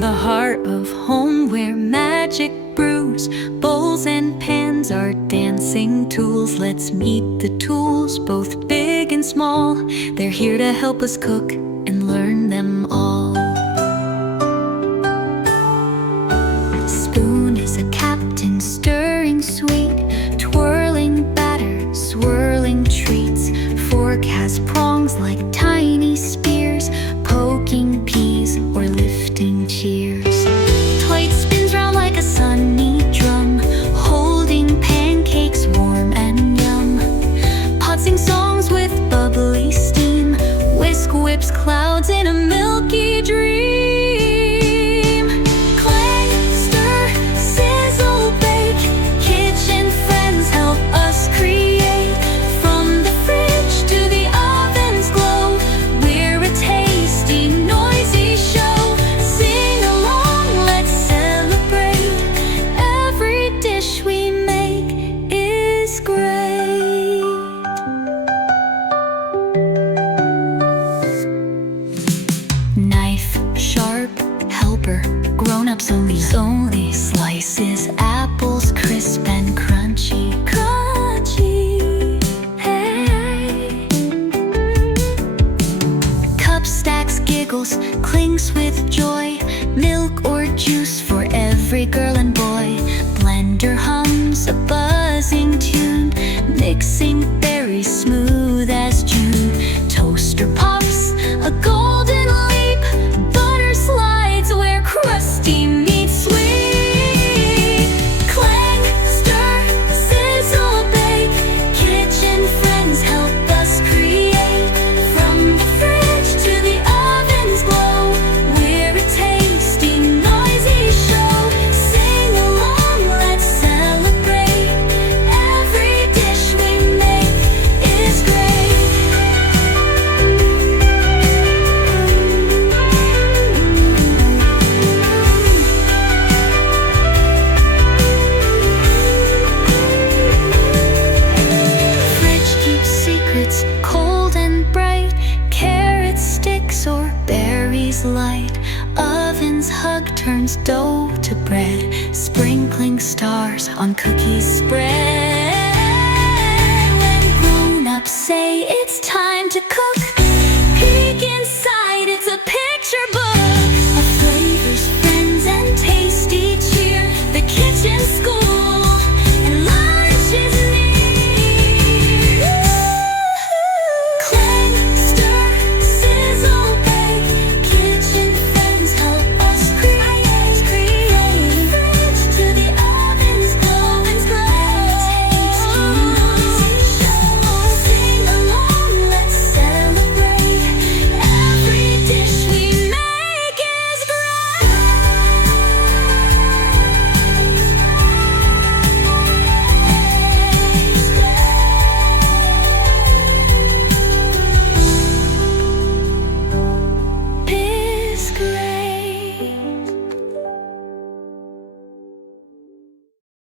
In the heart of home where magic brews, bowls and pans are dancing tools. Let's meet the tools, both big and small. They're here to help us cook and learn them all. Spoon is a captain, stirring sweet, twirling batter, swirling treats. Fork has prongs like tiny spears, poking peas or lifting cheers. Plate spins round like a sunny drum, holding pancakes warm and yum. Pot sings songs with bubbly steam, whisk whips clouds in a milky dream. Clang, stir, sizzle, bake, kitchen friends help us create. From the fridge to the oven's glow, we're a tasty, noisy show. Sing along, let's celebrate. Every dish we make is great. Knife, sharp, helper, grown-ups only slices apples crisp and crunchy, crunchy. Hey. Cup stacks, giggles, clinks with joy, milk or juice for every girl and boy. Blender hums a buzzing tune, mixing berries smooth as June. Toaster pops a golden leap, butter slides where crusty meets sweet. Clang, stir, sizzle, bake, kitchen friends help us create. From the fridge to the oven's glow, we're a tasty, noisy show. Sing along, let's celebrate. Every dish we make is great. Fridge keeps secrets cold and bright, carrot sticks or berries light. Oven's hug turns dough to bread, sprinkling stars on cookies spread. When grown-ups say it's time to cook,